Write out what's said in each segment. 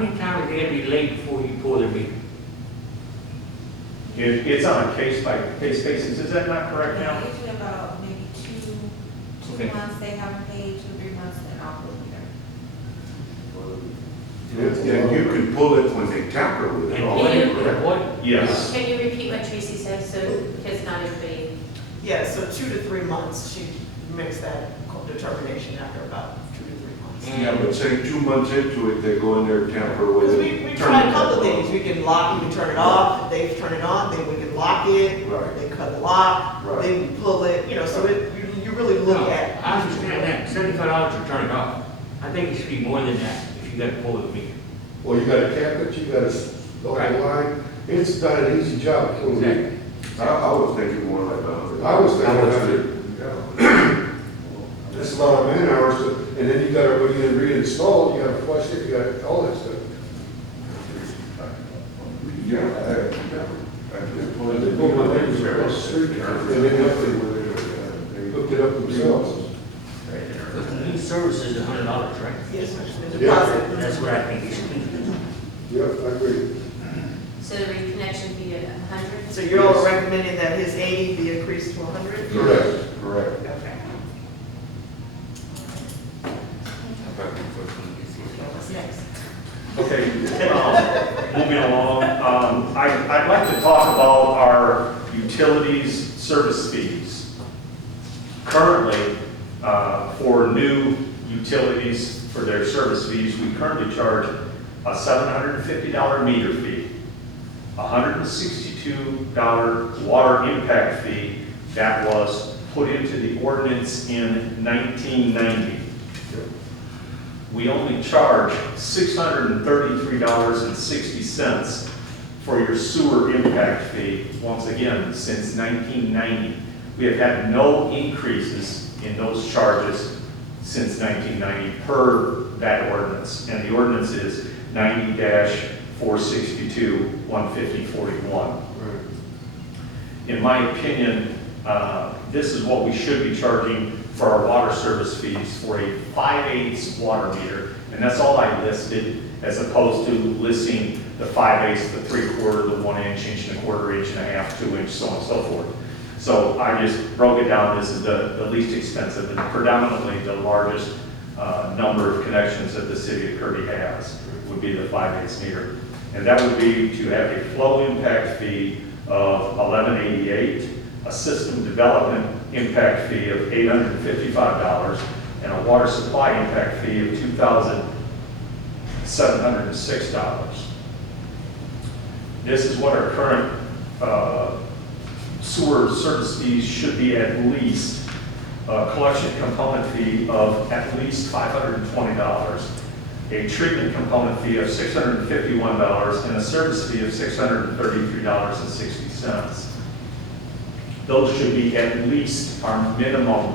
many times are they gonna be late before you pull their meter? It's on a case-by-case basis, is that not correct now? Usually about maybe two Okay. months they haven't paid, 2, 3 months, then I'll pull them. Yeah, you can pull it when they tamper with it. And all what, right? what? Yes. Can you repeat what Tracy said, so, because not everybody, Yeah, so 2 to 3 months, she makes that determination after about 2 to 3 months. Yeah, but say 2 months into it, they go in there and tamper with Because it. we turn try a it couple of back things, on. we can lock, you can turn it off, if they turn it on, then we can lock it. Right. They cut the lock, Right. then we pull it, you know, so you really look No, at. I understand that, $75 to turn it off. I think it should be more than that if you gotta pull the meter. Well, you gotta cap it, you gotta the whole Right. line. It's not an easy job killing it. Exactly. I was thinking more like 100. I was thinking How much 100. is it? Yeah. That's a lot of man hours to, and then you gotta, when you reinstall, you gotta flush it, you gotta, all that stuff. Yeah. They pulled my neighbors across the street, and they hooked it up themselves. But the new service is $100, right? Yes, the Yeah. deposit. That's what I think it should be. Yep, I agree. so the reconnection fee at 100? So you're all recommending that his 80 be increased to 100? Correct. Correct. Okay. What's next? Okay, moving along, I'd like to talk about our utilities service fees. Currently, for new utilities, for their service fees, we currently charge a $750 meter fee, a $162 water impact fee that was put into the ordinance in 1990. We only charge $633.60 for your sewer impact fee, once again, since 1990. We have had no increases in those charges since 1990 per that ordinance. And the ordinance is 90-462-15041. In my opinion, this is what we should be charging for our water service fees for a 5/8 water meter. And that's all I listed, as opposed to listing the 5/8, the 3/4, the 1 inch, 1.25 inch, 1.5, 2 inch, so on and so forth. So I just broke it down. This is the least expensive and predominantly the largest number of connections that the city of Kirby has would be the 5/8 meter. And that would be to have a flow impact fee of $11.88, a system development impact fee of $855, and a water supply impact fee of $2,706. This is what our current sewer service fees should be at least. A collection component fee of at least $520, a treatment component fee of $651, and a service fee of $633.60. Those should be at least our minimum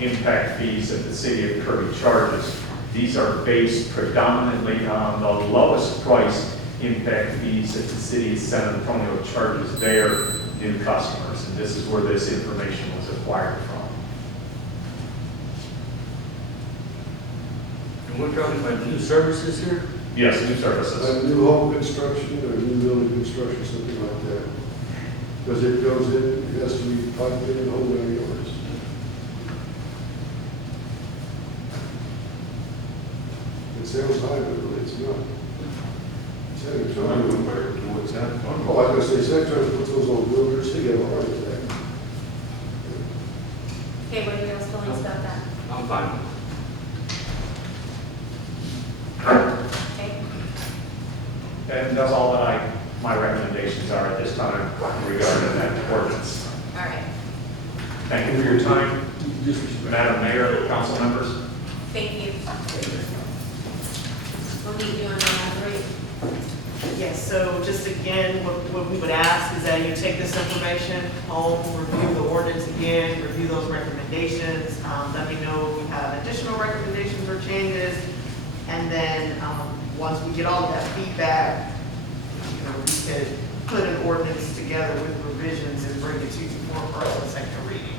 impact fees that the city of Kirby charges. These are based predominantly on the lowest price impact fees that the city of San Antonio charges their new customers. And this is where this information was acquired from. And we're talking about new services here? Yes, new services. New home construction or new building construction, something like that. Because it goes in, it has to be piped in and whole nine yards. It sounds high, but really it's not. San Antonio. What's that? Oh, I was gonna say, San Antonio puts those old builders, they get a heart attack. Okay, what are your guys' feelings about that? I'm fine. Okay, And that's all that my recommendations are at this time regarding that ordinance. all right, Thank you for your time, Madam Mayor, council members. thank you. We'll meet you on the rate. Yes, so just again, what we would ask is that you take this information home, review the ordinance again, review those recommendations. Let me know if you have additional recommendations or changes. And then, once we get all of that feedback, we could put an ordinance together with revisions and bring it to you for first and second reading.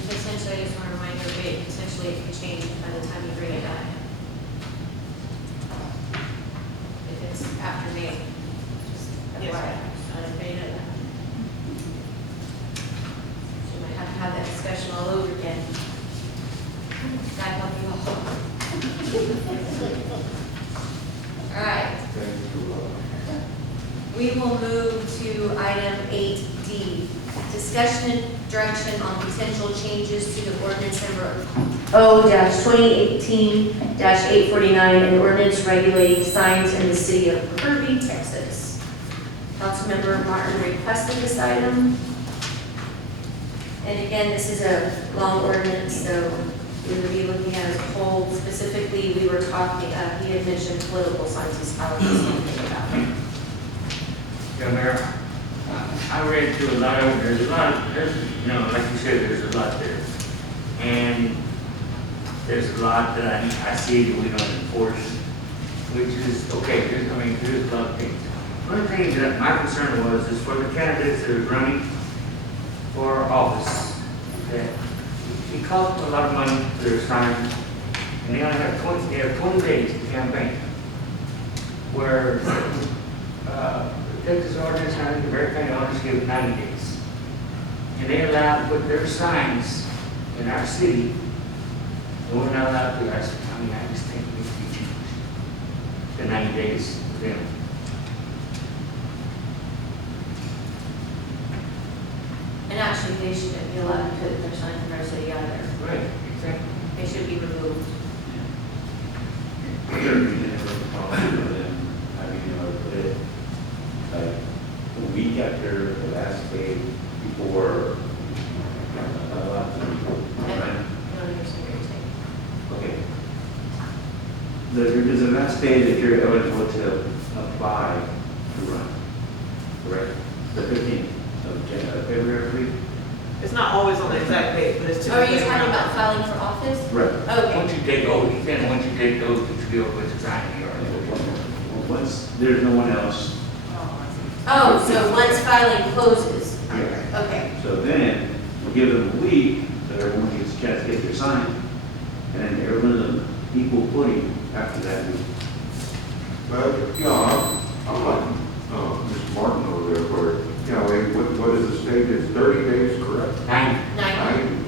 Is potentially, I just want to remind everybody, potentially it could change by the time you bring it back. If it's after May, just Yes. FYI, not everybody know that. So you might have to have that discussion all over again. God help you all. All right. We will move to item 8D, discussion and direction on potential changes to the ordinance number O-2018-849, an ordinance regulating signs in the city of Kirby, Texas. Councilmember Martin requested this item. And again, this is a long ordinance, so we would be looking at as a whole. Specifically, we were talking, he had mentioned political signs as well, something about it. Yeah, Mayor, I read through a lot of, there's, like you said, there's a lot there. And there's a lot that I see that we don't enforce, which is, okay, there's a lot of things. One of the things that my concern was is for the candidates that are running for office, that it costs a lot of money for their signs, and they only have 20 days to campaign. Where, Texas ordinance, I think the very kind of ordinance give 90 days. And they allowed to put their signs in our city, and we're not allowed to. I just think it needs to be changed. The 90 days for them. And actually, they shouldn't be allowed to put their signs in our city either. Right, exactly. They should be removed. Like a week after the last day before, I don't understand what you're saying. okay. There's a last day that you're eligible to apply to run, correct? The 15th of February. It's not always on the exact date, but it's Oh, are you typically talking around about that. filing for office? Right. Okay. Once you take over, he said once you take those, that you be able to put the sign in your Once there's no one else, Oh, so once filing closes? Yeah. Okay. so then we'll give them a week so everyone gets a chance to get their sign. And then everyone's an equal footing after that week. But, I'm like, Mr. Martin over there, where, what is the state, it's 30 days, correct? 90. 90.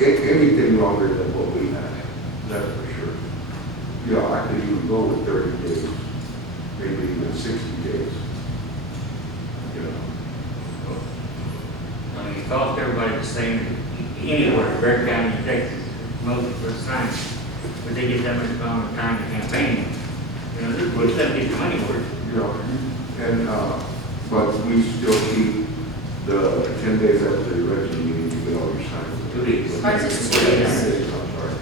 Anything longer than what we have, that's for sure. I could even go with 30 days, maybe even 60 days. I mean, it costs everybody the same anywhere, Bear County, Texas, mostly for signs. But they get that much amount of time to campaign. We're still get the money worth. And, but we still keep the 10 days after the election, you need to get all your signs. 2 days. Ours is 2 days. I'm sorry.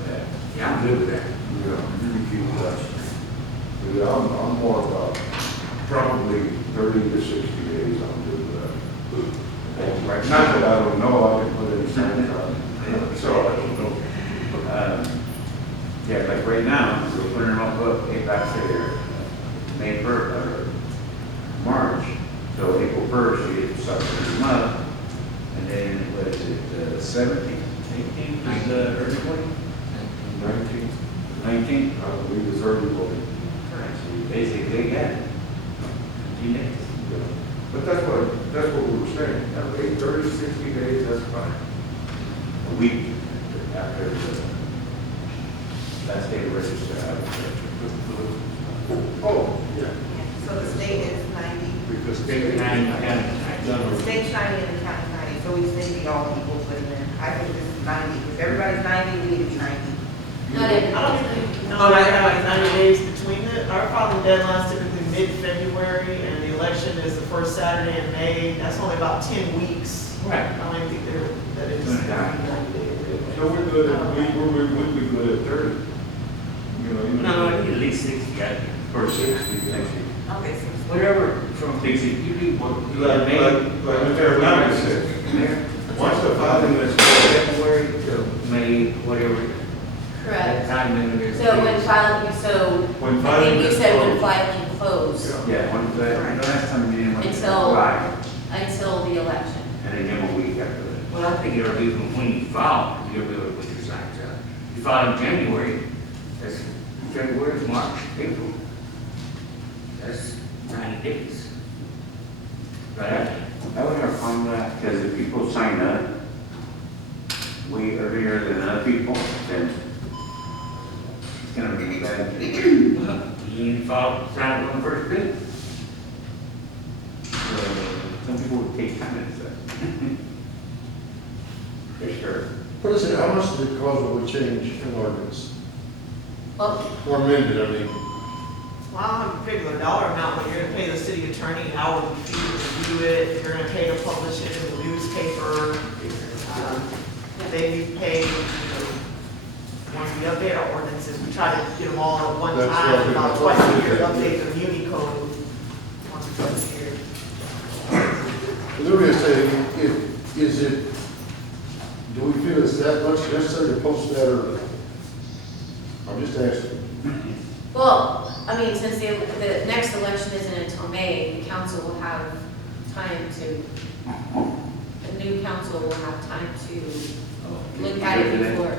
Yeah, I'm good with that. You keep that. But I'm more about probably 30 to 60 days, I'm good with that. Right, not that I don't know, I can put any signs on, so I don't know. Yeah, like right now, we're putting them up, back to May 1st, or March, so April 1st, you get to start putting them up, and then, what is it, 17th, 18th is the early voting? 19, 19th? I believe it's early voting. Correct. So you basically get 2 days. But that's what we were saying, 30, 60 days, that's fine. A week after the last day to register. Oh, yeah. So the state is 90, Because Take 90, the state's 90 and the county's 90, so we say we all equal, but then I think this is 90. If everybody's 90, we need to be 90. Not every. I don't think, no, I have like 90 days between it. Our filing deadline is typically mid-February, and the election is the first Saturday in May. That's only about 10 weeks. Right. I don't even think that is 90 days. So we're good at, we would be good at 30. No, I need at least 60, I think. Or 60, yeah. Okay, so Whatever, from 60, you do what, Like Mr. Hernandez said, Mayor, once the filing is February to May, whatever, that Correct. time limit is. So when filing, When I filing think you is said when closed. filing closed Yeah, the last time we did it, Until- July, until the election. and then give them a week after that. Well, I think it'll be from when you file, you'll be able to put your signs up. You file in January, that's February, March, April. That's 90 days. Right? I would have a problem with that, because if people sign up way earlier than other people, then it's gonna be bad. You file, sign up on the first day. Some people would take time and stuff. For sure. What is it, how much does it cost when we change an ordinance? Well, Or amend it, I mean? Well, I don't have a particular dollar amount, but you're gonna pay the city attorney an hourly fee to review it, you're gonna pay to publish it in the newspaper. Then you pay, you know, once we update our ordinances, we try to get them all at one That's time, right. about twice a year, update the muni code once or twice a year. Let me just say, is it, do we feel it's that much necessary to post that or? I'm just asking. well, I mean, since the next election isn't until May, the council will have time to, the new council will have time to look at it before.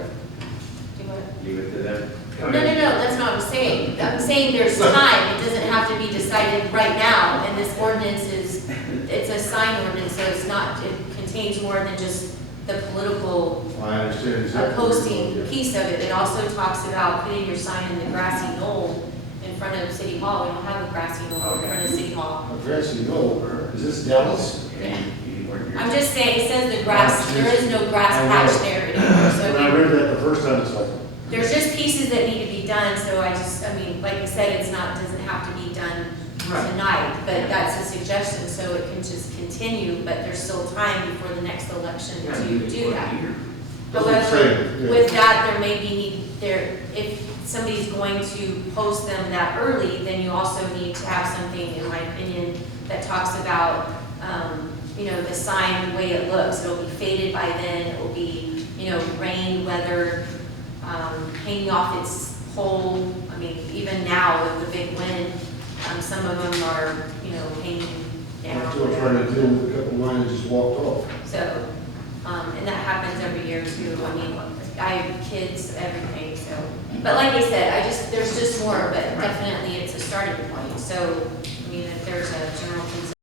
Do what? Leave it to them. No, that's not what I'm saying. I'm saying there's time, it doesn't have to be decided right now, and this ordinance is, it's a sign ordinance, so it's not, it contains more than just the political I understand exactly. posting piece of it. It also talks about putting your sign in the grassy knoll in front of City Hall. We don't have a grassy knoll in front of City Hall. A grassy knoll, is this Dallas? I'm just saying, it says the grass, there is no grass patch there anymore, so When I I mean, read that the first time, it's like, there's just pieces that need to be done, so I mean, like I said, it's not, doesn't have to be done tonight, but that's a suggestion, so it can just continue, but there's still time before the next election to do that. That's what I'm However, saying, yeah. with that, there may be, if somebody's going to post them that early, then you also need to have something, in my opinion, that talks about, the sign, the way it looks. It'll be faded by then, it will be, rain, weather, hanging off its pole. I mean, even now with the big wind, some of them are, hanging down. I'm still trying to deal with a couple lines that just walked off. So, and that happens every year too. I mean, I have kids, everything, so. But like I said, there's just more, but definitely it's a starting point. So, I mean, if there's a general consensus